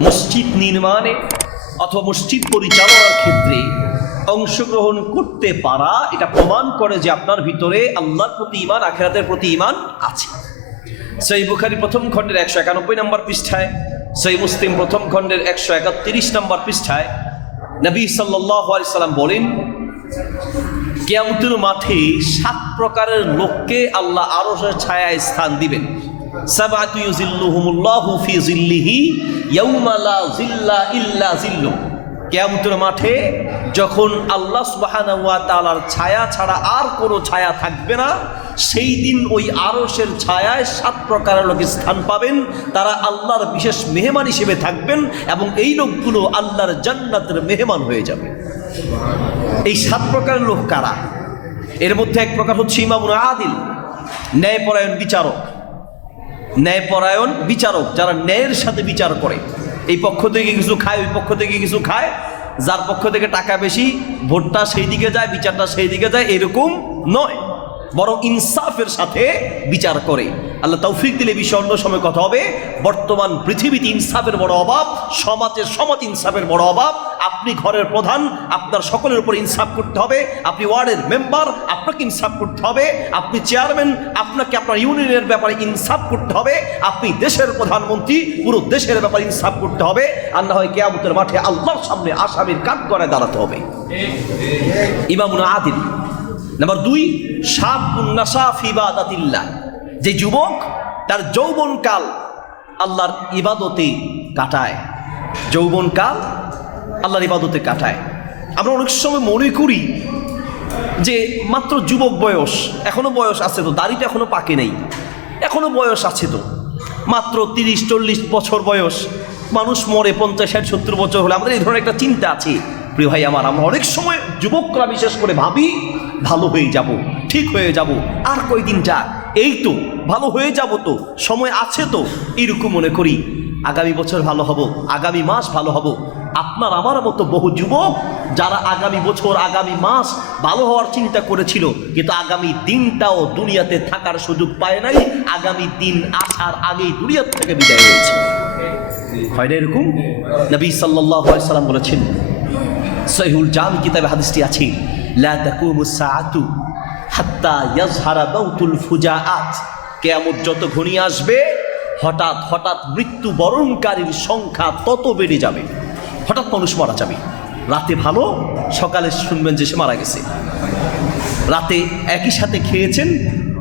মসজিদ নির্মাণে অথবা মসজিদ পরিচালনার ক্ষেত্রে অংশগ্রহণ করতে পারা এটা প্রমাণ করে যে আপনার ভিতরে আল্লাহর প্রতি ঈমান, আখিরাতের প্রতি ঈমান আছে। সহিহ বুখারী প্রথম খণ্ডের 191 নম্বর পৃষ্ঠায়, সহিহ মুসলিম প্রথম খণ্ডের 131 নম্বর পৃষ্ঠায় নবী সাল্লাল্লাহু আলাইহি সাল্লাম বলেন, কিয়ামতের মাঠে 7 প্রকারের লোককে আল্লাহ আরশের ছায়ায় স্থান দিবেন। সাবআতু ইউযিল্লুহুমুল্লাহু ফি যিল্লিহি ইয়াওমা লা যিল্লা ইল্লা যিল্লু। কিয়ামতের মাঠে যখন আল্লাহ সুবহানাহু ওয়া তাআলার ছায়া ছাড়া আর কোনো ছায়া থাকবে না, সেই দিন ওই আরশের ছায়ায় 7 প্রকারের লোক স্থান পাবেন। তারা আল্লাহর বিশেষ মেহমান হিসেবে থাকবেন এবং এই লোকগুলো আল্লাহর জান্নাতের মেহমান হয়ে যাবে। এই 7 প্রকারের লোক কারা? এর মধ্যে এক প্রকার হচ্ছে ইমামুল আদিল, ন্যায়পরায়ণ বিচারক। ন্যায়পরায়ণ বিচারক যারা ন্যায়ের সাথে বিচার করে, এই পক্ষ থেকে কিছু খায়, ওই পক্ষ থেকে কিছু খায়, যার পক্ষ থেকে টাকা বেশি ভোটটা সেই দিকে যায়, বিচারটা সেই দিকে যায়, এরকম নয়, বরং ইনসাফের সাথে বিচার করে। আল্লাহ তৌফিক দিলে বিষয় অন্য সময় কথা হবে। বর্তমান পৃথিবীতে ইনসাফের বড় অভাব, সমাজ ইনসাফের বড় অভাব। আপনি ঘরের প্রধান, আপনার সকলের উপর ইনসাফ করতে হবে। আপনি ওয়ার্ডের মেম্বার, আপনাকে ইনসাফ করতে হবে। আপনি চেয়ারম্যান, আপনাকে আপনার ইউনিয়নের ব্যাপারে ইনসাফ করতে হবে। আপনি দেশের প্রধানমন্ত্রী, পুরো দেশের ব্যাপারে ইনসাফ করতে হবে। আর না হয় কিয়ামতের মাঠে আল্লাহর সামনে আসামির কাঠগড়ায় দাঁড়াতে হবে। ইমামুল আদিল। নাম্বার 2, শাবুন নাশা ফি ইবাদাতিল্লাহ, যে যুবক তার যৌবনকাল আল্লাহর ইবাদতে কাটায়। যৌবনকাল আল্লাহর ইবাদতে কাটায়। আমরা অনেক সময় মনে করি যে মাত্র যুবক বয়স, এখনো বয়স আছে তো, দাড়িটা এখনো পাকে নেই, এখনো বয়স আছে তো, মাত্র 30-40 বছর বয়স, মানুষ মরে 50-60-70 বছর হলে। আমাদের এই ধরনের একটা চিন্তা আছে। প্রিয় ভাই আমার, আমরা অনেক সময় যুবকরা বিশেষ করে ভাবি ভালো হয়ে যাব, ঠিক হয়ে যাব, আর কয়দিনটা, এই তো ভালো হয়ে যাব, তো সময় আছে তো, এরকম মনে করি। আগামী বছর ভালো হব, আগামী মাস ভালো হব। আপনার আমার মতো বহু যুবক যারা আগামী বছর, আগামী মাস ভালো হওয়ার চিন্তা করেছিল, কিন্তু আগামী দিনটাও দুনিয়াতে থাকার সুযোগ পায় নাই। আগামী দিন আসার আগেই দুনিয়া থেকে বিদায় হয়েছে। হয় না এরকম? নবী সাল্লাল্লাহু আলাইহি সাল্লাম বলেছেন, সহিহুল জামি কিতাবে হাদিসটি আছে, লা তাকুমুস সাআতু হাত্তা ইয়াজহারা মাউতুল ফুজাআত। কিয়ামত যত ঘনিয়ে আসবে, হঠাৎ হঠাৎ মৃত্যুবরণকারীর সংখ্যা তত বেড়ে যাবে। হঠাৎ মানুষ মারা যাবে। রাতে ভালো, সকালে শুনবেন যে সে মারা গেছে। রাতে একই সাথে খেয়েছেন,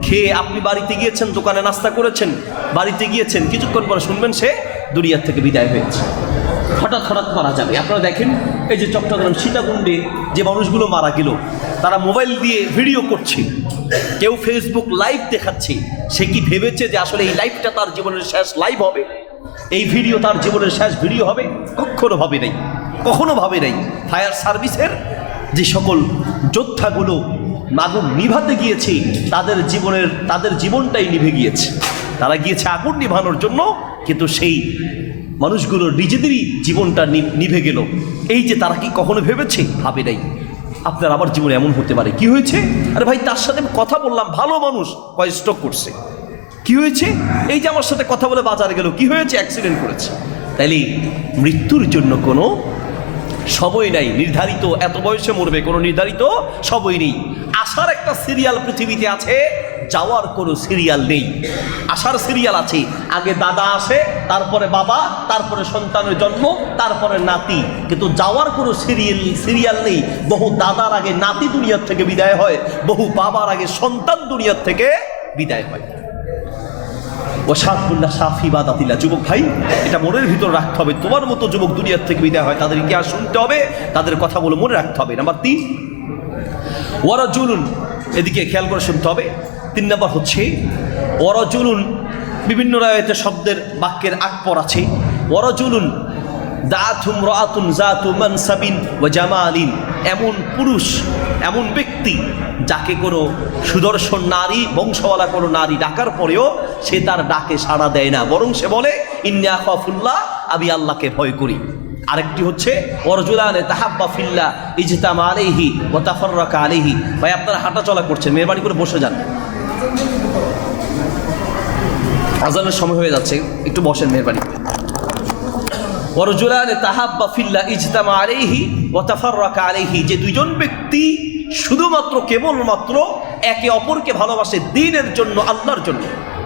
খেয়ে আপনি বাড়িতে গিয়েছেন, দোকানে নাস্তা করেছেন, বাড়িতে গিয়েছেন, কিছুক্ষণ পরে শুনবেন সে দুনিয়ার থেকে বিদায় হয়েছে। হঠাৎ হঠাৎ মারা যাবে। আপনারা দেখেন, এই যে চট্টগ্রাম সীতাকুণ্ডে যে মানুষগুলো মারা গেল, তারা মোবাইল দিয়ে ভিডিও করছে, কেউ ফেসবুক লাইভ দেখাচ্ছে। সে কি ভেবেছে যে আসলে এই লাইভটা তার জীবনের শেষ লাইভ হবে, এই ভিডিও তার জীবনের শেষ ভিডিও হবে? কখনো ভাবে নাই, কখনো ভাবে নাই। ফায়ার সার্ভিসের যে সকল যোদ্ধাগুলো আগুন নিভাতে গিয়েছে, তাদের জীবনটাই নিভে গিয়েছে। তারা গিয়েছে আগুন নিভানোর জন্য, কিন্তু সেই মানুষগুলোর নিজেদেরই জীবনটা নিভে গেল। এই যে তারা কি কখনো ভেবেছে? ভাবে নাই। আপনার আমার জীবনে এমন হতে পারে। কি হয়েছে? আরে ভাই, তার সাথে কথা বললাম, ভালো মানুষ, কয় স্ট্রোক করছে। কি হয়েছে? এই যে আমার সাথে কথা বলে বাজারে গেল, কি হয়েছে? অ্যাক্সিডেন্ট করেছে। তাইলে মৃত্যুর জন্য কোনো সময় নাই, নির্ধারিত এত বয়সে মরবে কোনো নির্ধারিত সময় নেই। আসার একটা সিরিয়াল পৃথিবীতে আছে, যাওয়ার কোনো সিরিয়াল নেই। আসার সিরিয়াল আছে, আগে দাদা আসে, তারপরে বাবা, তারপরে সন্তানের জন্ম, তারপরে নাতি, কিন্তু যাওয়ার কোনো সিরিয়াল নেই। বহু দাদার আগে নাতি দুনিয়ার থেকে বিদায় হয়, বহু বাবার আগে সন্তান দুনিয়ার থেকে বিদায় হয়। ওয়াশাবুল্লাহ শাফি বাদাতিল্লাহ। যুবক ভাই, এটা মনের ভিতর রাখতে হবে। তোমার মতো যুবক দুনিয়ার থেকে বিদায় হয়, তাদের ইতিহাস শুনতে হবে, তাদের কথাগুলো মনে রাখতে হবে। নাম্বার 3, ওয়ারাজুলুন, এদিকে খেয়াল করে শুনতে হবে। 3 নম্বর হচ্ছে ওয়ারাজুলুন। বিভিন্ন রায়তে শব্দের বাক্যের আকপর আছে। ওয়ারাজুলুন দাআতুম রাআতুন যাতু মানসাবিন ওয়া জামালিন, এমন পুরুষ, এমন ব্যক্তি যাকে কোনো সুদর্শন নারী, বংশওয়ালা কোনো নারী ডাকার পরেও সে তার ডাকে সাড়া দেয় না, বরং সে বলে ইন্নী আখাফুল্লাহ, আমি আল্লাহকে ভয় করি। আরেকটি হচ্ছে ওয়ারজুলানে তাহাব্বা ফিল্লাহ ইজতামা আলাইহি ওয়া তাফাররাকা আলাইহি। ভাই, আপনারা হাঁটা চলা করছেন, মেহরবানি করে বসে যান। আজানের সময় হয়ে যাচ্ছে, একটু বসেন মেহরবানি করে। ওয়ারজুলান তাহাব্বা ফিল্লাহ ইজতামা আলাইহি ওয়া তাফাররাকা আলাইহি, যে দুইজন ব্যক্তি শুধুমাত্র কেবলমাত্র একে অপরকে ভালোবাসে দ্বীনের জন্য, আল্লাহর জন্য,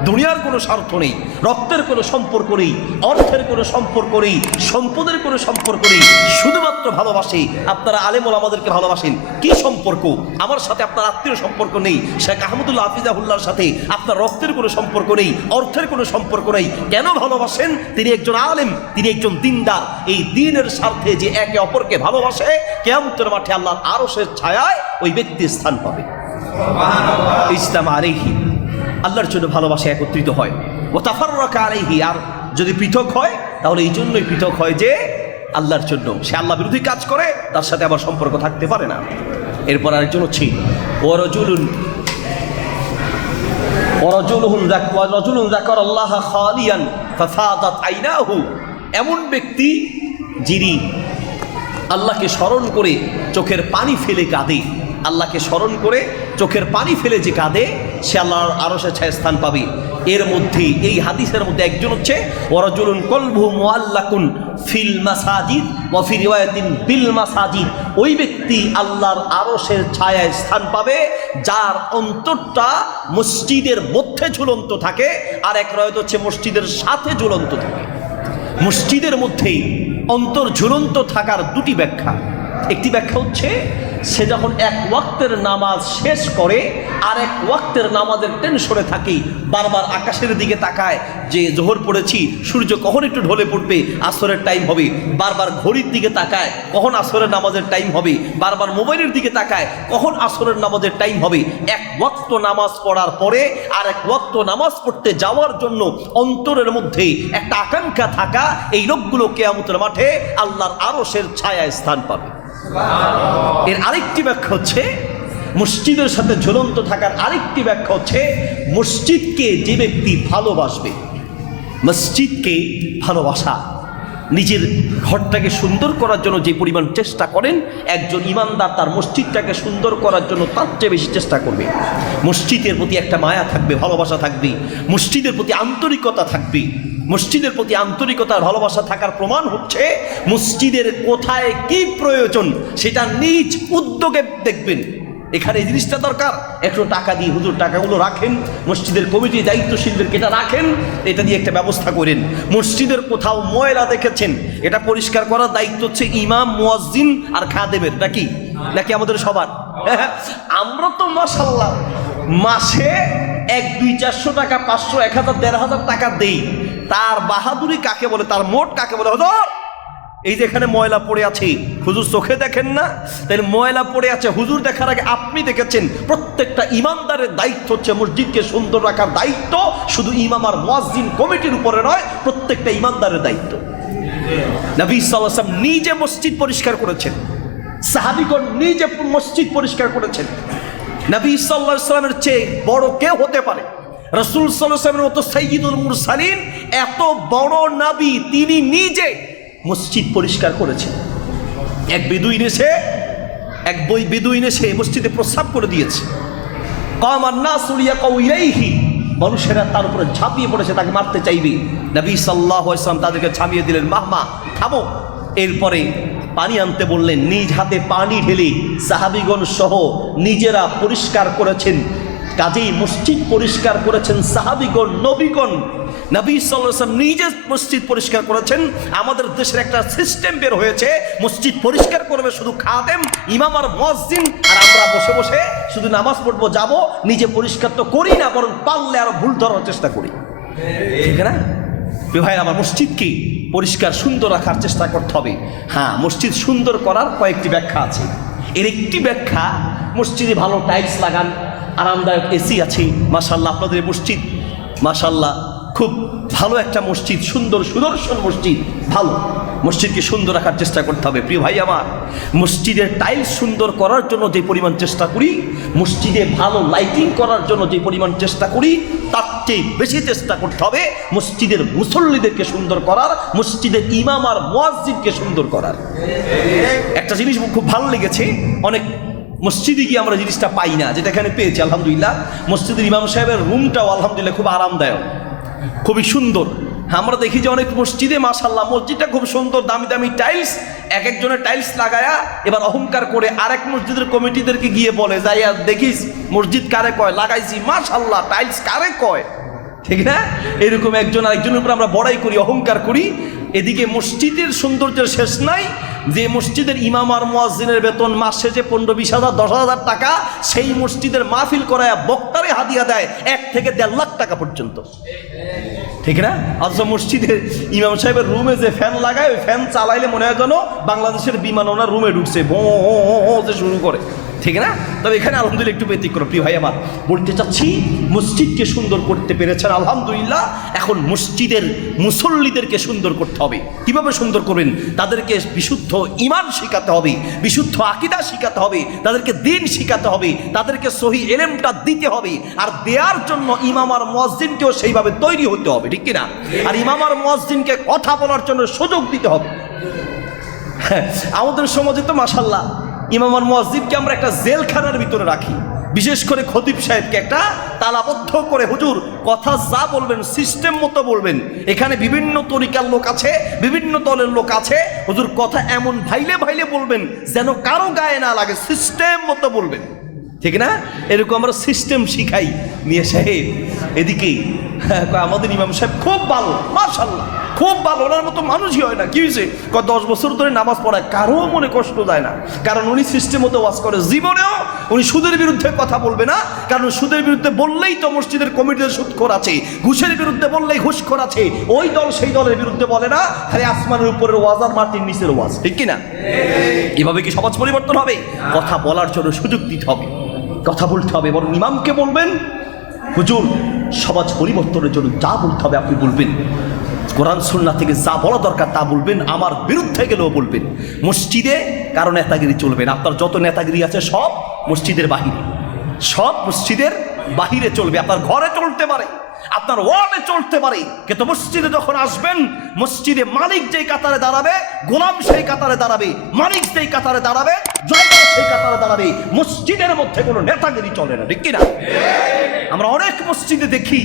দুনিয়ার কোনো স্বার্থ নেই, রক্তের কোনো সম্পর্ক নেই, অর্থের কোনো সম্পর্ক নেই, সম্পদের কোনো সম্পর্ক নেই, শুধুমাত্র ভালোবাসে। আপনারা আলেম ওলামাদেরকে ভালোবাসেন, কি সম্পর্ক? আমার সাথে আপনার আত্মীয় সম্পর্ক নেই, শেখ আহmadullah হাফিজাহুল্লাহর সাথে আপনার রক্তের কোনো সম্পর্ক নেই, অর্থের কোনো সম্পর্ক নেই। কেন ভালোবাসেন? তিনি একজন আলেম, তিনি একজন দিনদার। এই দ্বীনের স্বার্থে যে একে অপরকে ভালোবাসে, কিয়ামতের মাঠে আল্লাহর আরশের ছায়ায় ওই ব্যক্তি স্থান পাবে। ইজতামা আলাইহি, আল্লাহর জন্য ভালোবাসা একত্রিত হয়। ওয়া তাফাররাকা আলাইহি, আর যদি পৃথক হয় তাহলে এই জন্যই পৃথক হয় যে আল্লাহর জন্য। সে আল্লাহ বিরোধী কাজ করে, তার সাথে আবার সম্পর্ক থাকতে পারে না। এরপর আরেকজন হচ্ছে ওয়ারাজুলুন যাকারাল্লাহা খালিয়ান ফাফাদাত আইনাহু, এমন ব্যক্তি যিনি আল্লাহকে স্মরণ করে চোখের পানি ফেলে কাঁদে। আল্লাহকে স্মরণ করে চোখের পানি ফেলে যে কাঁদে, সে আল্লাহর আরশের ছায়ায় স্থান পাবে। এর মধ্যে, এই হাদিসের মধ্যে একজন হচ্ছে ওয়ারাজুলুন কলবুহু মুআল্লাকুন ফিল মাসাজিদ ওয়া ফি রিওয়ায়াতিন বিল মাসাজিদ, ওই ব্যক্তি আল্লাহর আরশের ছায়ায় স্থান পাবে যার অন্তরটা মসজিদের মধ্যে ঝুলন্ত থাকে, আর এক রায়াত হচ্ছে মসজিদের সাথে ঝুলন্ত থাকে। মসজিদের মধ্যেই অন্তর ঝুলন্ত থাকার দুটি ব্যাখ্যা। একটি ব্যাখ্যা হচ্ছে সে যখন এক ওয়াক্তের নামাজ শেষ করে আর এক ওয়াক্তের নামাজের টেনশনে থাকে, বারবার আকাশের দিকে তাকায় যে জোহর পড়েছি, সূর্য কখন একটু ঢলে পড়বে, আসরের টাইম হবে, বারবার ঘড়ির দিকে তাকায় কখন আসরের নামাজের টাইম হবে, বারবার মোবাইলের দিকে তাকায় কখন আসরের নামাজের টাইম হবে। এক ওয়াক্ত নামাজ পড়ার পরে আর এক ওয়াক্ত নামাজ পড়তে যাওয়ার জন্য অন্তরের মধ্যে একটা আকাঙ্ক্ষা থাকা, এই লোকগুলো কিয়ামতের মাঠে আল্লাহর আরশের ছায়ায় স্থান পাবে। এর আরেকটি ব্যাখ্যা হচ্ছে, মসজিদের সাথে ঝুলন্ত থাকার আরেকটি ব্যাখ্যা হচ্ছে, মসজিদকে যে ব্যক্তি ভালোবাসবে, মসজিদকে ভালোবাসা, নিজের ঘরটাকে সুন্দর করার জন্য যে পরিমাণ চেষ্টা করেন, একজন ইমানদার তার মসজিদটাকে সুন্দর করার জন্য তার চেয়ে বেশি চেষ্টা করবে। মসজিদের প্রতি একটা মায়া থাকবে, ভালোবাসা থাকবে, মসজিদের প্রতি আন্তরিকতা থাকবে। মসজিদের প্রতি আন্তরিকতার ভালোবাসা থাকার প্রমাণ হচ্ছে মসজিদের কোথায় কি প্রয়োজন সেটা নিজ উদ্যোগে দেখবেন। এখানে এই জিনিসটা দরকার, একটু টাকা দিয়ে হুজুর টাকাগুলো রাখেন, মসজিদের কমিটির দায়িত্বশীলদেরকে এটা রাখেন, এটা দিয়ে একটা ব্যবস্থা করেন। মসজিদের কোথাও ময়লা দেখেছেন, এটা পরিষ্কার করার দায়িত্ব হচ্ছে ইমাম, মুয়াজ্জিন আর খাদেমের, নাকি আমাদের সবার? আমরা তো মাশাআল্লাহ মাসে 1-2-400 টাকা, 500, 1000, 1500 টাকা দেই। তার বাহাদুরি কাকে বলে, তার মোট কাকে বলে? হুজুর এই যে এখানে ময়লা পড়ে আছে, হুজুর চোখে দেখেন না, তাই ময়লা পড়ে আছে, হুজুর দেখার আগে আপনি দেখেছেন। প্রত্যেকটা ইমানদারের দায়িত্ব হচ্ছে মসজিদকে সুন্দর রাখার দায়িত্ব শুধু ইমাম আর মুয়াজ্জিন কমিটির উপরে নয়, প্রত্যেকটা ইমানদারের দায়িত্ব। নবী সাল্লাল্লাহু আলাইহি ওয়াসাল্লাম নিজে মসজিদ পরিষ্কার করেছেন, সাহাবীগণ নিজে মসজিদ পরিষ্কার করেছেন। নবী সাল্লাল্লাহু আলাইহি ওয়াসাল্লামের চেয়ে বড় কে হতে পারে? রাসূল সাল্লাল্লাহু আলাইহি ওয়াসাল্লামের মতো সাইয়্যিদুল মুরসালিন, এত বড় নবী, তিনি নিজে মসজিদ পরিষ্কার করেছেন। এক বেদুইন এসে মসজিদে প্রস্রাব করে দিয়েছে। কামান নাসু লিয়াকাউ ইলাইহি, মানুষেরা তার উপরে ঝাঁপিয়ে পড়েছে, তাকে মারতে চাইবে। নবী সাল্লাল্লাহু আলাইহি ওয়াসাল্লাম তাদেরকে থামিয়ে দিলেন, মাহমা থামো। এরপরে পানি আনতে বললেন, নিজ হাতে পানি ঢেলে সাহাবীগণ সহ নিজেরা পরিষ্কার করেছেন। কাজেই মসজিদ পরিষ্কার করেছেন সাহাবীগণ, নবীগণ। নবী সাল্লাল্লাহু আলাইহি ওয়াসাল্লাম নিজে মসজিদ পরিষ্কার করেছেন। আমাদের দেশের একটা সিস্টেম বের হয়েছে, মসজিদ পরিষ্কার করবে শুধু খাদেম, ইমাম আর মুয়াজ্জিন, আর আমরা বসে বসে শুধু নামাজ পড়বো, যাব, নিজে পরিষ্কার তো করি না, বরং পারলে আরো ভুল ধরার চেষ্টা করি, ঠিক না? ভাই আমার মসজিদকে পরিষ্কার সুন্দর রাখার চেষ্টা করতে হবে। হ্যাঁ, মসজিদ সুন্দর করার কয়েকটি ব্যাখ্যা আছে। এর একটি ব্যাখ্যা, মসজিদে ভালো টাইলস লাগান, আরামদায়ক এসি আছে। মাশাআল্লাহ আপনাদের মসজিদ মাশাআল্লাহ খুব ভালো একটা মসজিদ, সুন্দর সুদর্শন মসজিদ, ভালো। মসজিদকে সুন্দর রাখার চেষ্টা করতে হবে। প্রিয় ভাই আমার, মসজিদের টাইলস সুন্দর করার জন্য যে পরিমাণ চেষ্টা করি, মসজিদে ভালো লাইটিং করার জন্য যে পরিমাণ চেষ্টা করি, তার চেয়ে বেশি চেষ্টা করতে হবে মসজিদের মুসল্লিদেরকে সুন্দর করার, মসজিদের ইমাম আর মুয়াজ্জিনকে সুন্দর করার। একটা জিনিস খুব ভালো লেগেছে, অনেক মসজিদে গিয়ে আমরা জিনিসটা পাই না, যেটা এখানে পেয়েছি আলহামদুলিল্লাহ। মসজিদের ইমাম সাহেবের রুমটাও আলহামদুলিল্লাহ খুব আরামদায়ক, খুবই সুন্দর। আমরা দেখি যে অনেক মসজিদে মাশাআল্লাহ মসজিদটা খুব সুন্দর, দামি দামি টাইলস, এক একজনের টাইলস লাগায়া এবার অহংকার করে আরেক মসজিদের কমিটিদেরকে গিয়ে বলে যাইয়া দেখিস মসজিদ কারে কয় লাগাইছি, মাশাআল্লাহ টাইলস কারে কয়, ঠিক না? এরকম একজন আরেকজনের উপর আমরা বড়াই করি, অহংকার করি। এদিকে মসজিদের সৌন্দর্যের শেষ নাই, যে মসজিদের ইমাম আর মুয়াজ্জিনের বেতন মাস শেষে 15-20 হাজার 10,000 টাকা, সেই মসজিদের মাহফিল করায় বক্তারে হাদিয়া দেয় 1 থেকে 1.5 লাখ টাকা পর্যন্ত, ঠিক না? অথচ মসজিদের ইমাম সাহেবের রুমে যে ফ্যান লাগায়, ওই ফ্যান চালাইলে মনে হয় যেন বাংলাদেশের বিমান ওনার রুমে ঢুকছে, ভো যে শুরু করে, ঠিক না? তবে এখানে আলহামদুলিল্লাহ একটু ব্যতিক্রম। প্রিয় ভাই আমার, বলতে চাচ্ছি মসজিদকে সুন্দর করতে পেরেছেন আলহামদুলিল্লাহ। এখন মসজিদের মুসল্লিদেরকে সুন্দর করতে হবে। কিভাবে সুন্দর করবেন? তাদেরকে বিশুদ্ধ ঈমান শিখাতে হবে, বিশুদ্ধ আকীদা শিখাতে হবে, তাদেরকে দ্বীন শিখাতে হবে, তাদেরকে সহিহ ইলমটা দিতে হবে। আর দেওয়ার জন্য ইমাম আর মুয়াজ্জিনকেও সেইভাবে তৈরি হতে হবে, ঠিক কিনা? আর ইমাম আর মুয়াজ্জিনকে কথা বলার জন্য সুযোগ দিতে হবে। আমাদের সমাজে তো মাশাআল্লাহ ইমাম আর মুয়াজ্জিনকে আমরা একটা জেলখানার ভিতরে রাখি। বিশেষ করে খতিব সাহেবকে একটা তালাবদ্ধ করে, হুজুর কথা যা বলবেন সিস্টেম মতো বলবেন। এখানে বিভিন্ন তরিকার লোক আছে, বিভিন্ন দলের লোক আছে, হুজুর কথা এমন ভাইলে ভাইলে বলবেন যেন কারো গায়ে না লাগে, সিস্টেম মতো বলবেন, ঠিক না? এরকম আমরা সিস্টেম শিখাই। নিয়ে সাহেব এদিকেই আমাদের ইমাম সাহেব খুব ভালো, মাশাআল্লাহ খুব ভালো, ওনার মতো মানুষই হয় না। কি হয়েছে? 10 বছর ধরে নামাজ পড়ায়, কারো মনে কষ্ট দেয় না, কারণ উনি সিস্টেম মতো ওয়াজ করে। জীবনেও উনি সুদের বিরুদ্ধে কথা বলবে না, কারণ সুদের বিরুদ্ধে বললেই তো মসজিদের কমিটির সুদখোর আছে, ঘুষের বিরুদ্ধে বললেই ঘুষখোর আছে, ওই দল সেই দলের বিরুদ্ধে বলে না, খালি আসমানের উপরের ওয়াজ আর মাটির নিচের ওয়াজ, ঠিক কিনা? এভাবে কি সমাজ পরিবর্তন হবে? কথা বলার জন্য সুযোগ দিতে হবে, কথা বলতে হবে। বরং ইমামকে বলবেন, হুজুর সমাজ পরিবর্তনের জন্য যা বলতে হবে আপনি বলবেন, কোরআন সুন্নাহ থেকে যা বলা দরকার তা বলবেন, আমার বিরুদ্ধে গেলেও বলবেন। মসজিদে কারো নেতাগিরি চলবে না। আপনার যত নেতাগিরি আছে সব মসজিদের বাহিরে, সব মসজিদের বাহিরে চলবে। আপনার ঘরে চলতে পারে, আপনার ওয়ার্ডে চলতে পারে, কিন্তু মসজিদে যখন আসবেন, মসজিদে মালিক যেই কাতারে দাঁড়াবে, গোলাম সেই কাতারে দাঁড়াবে, মালিক যেই কাতারে দাঁড়াবে, জয়গার সেই কাতারে দাঁড়াবে। মসজিদের মধ্যে কোনো নেতাগিরি চলে না, ঠিক কিনা? আমরা অনেক মসজিদে দেখি,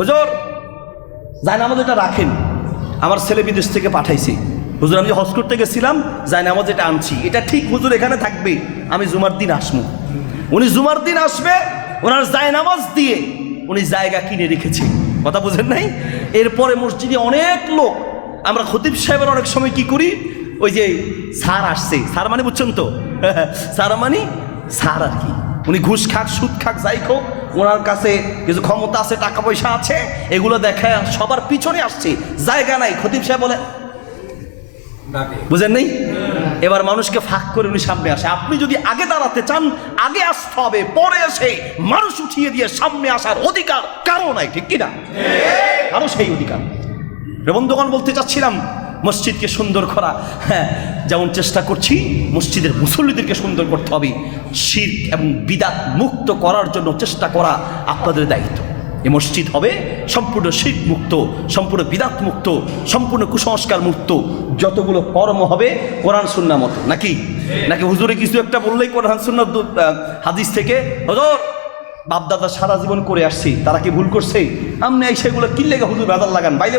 হুজুর জায়নামাজ এটা রাখেন, আমার ছেলে বিদেশ থেকে পাঠাইছে, হুজুর আমি হজ করতে গেছিলাম, জায়নামাজ এটা আনছি, এটা ঠিক হুজুর এখানে থাকবে, আমি জুমার দিন আসবো। উনি জুমার দিন আসবে, ওনার জায়নামাজ দিয়ে উনি জায়গা কিনে রেখেছে, কথা বুঝেন নাই? এরপরে মসজিদে অনেক লোক, আমরা খতিব সাহেবের অনেক সময় কি করি, ওই যে স্যার আসছে, স্যার মানে বুঝছেন তো, স্যার মানে স্যার আর কি, উনি ঘুষ খাক সুদ খাক যাই হোক, ওনার কাছে কিছু ক্ষমতা আছে, টাকা পয়সা আছে, এগুলো দেখায় সবার পিছনে আসছে, জায়গা নাই। খতিব সাহেব বলে, বুঝেন নেই? এবার মানুষকে ফাঁক করে উনি সামনে আসে। আপনি যদি আগে দাঁড়াতে চান, আগে আসতে হবে, পরে এসে মানুষ উঠিয়ে দিয়ে সামনে আসার অধিকার কারো নাই, ঠিক কিনা? কারো সেই অধিকার। বন্ধুগণ, বলতে চাচ্ছিলাম মসজিদকে সুন্দর করা, হ্যাঁ, যেমন চেষ্টা করছি মসজিদের মুসল্লিদেরকে সুন্দর করতে হবে। শিরক এবং বিদআত মুক্ত করার জন্য চেষ্টা করা আপনাদের দায়িত্ব। এই মসজিদ হবে সম্পূর্ণ শিরক মুক্ত, সম্পূর্ণ বিদআত মুক্ত, সম্পূর্ণ কুসংস্কার মুক্ত। যতগুলো কর্ম হবে কোরআন সুন্নাহ মতো, নাকি নাকি হুজুরে কিছু একটা বললেই কোরআন সুন্নাহ হাদিস থেকে, হুজুর বাপদাদা সারা জীবন করে আসছি, তারা কি ভুল করছে? আপনি সেগুলো কি লেগে হুজুর বাজার লাগান বাইরে।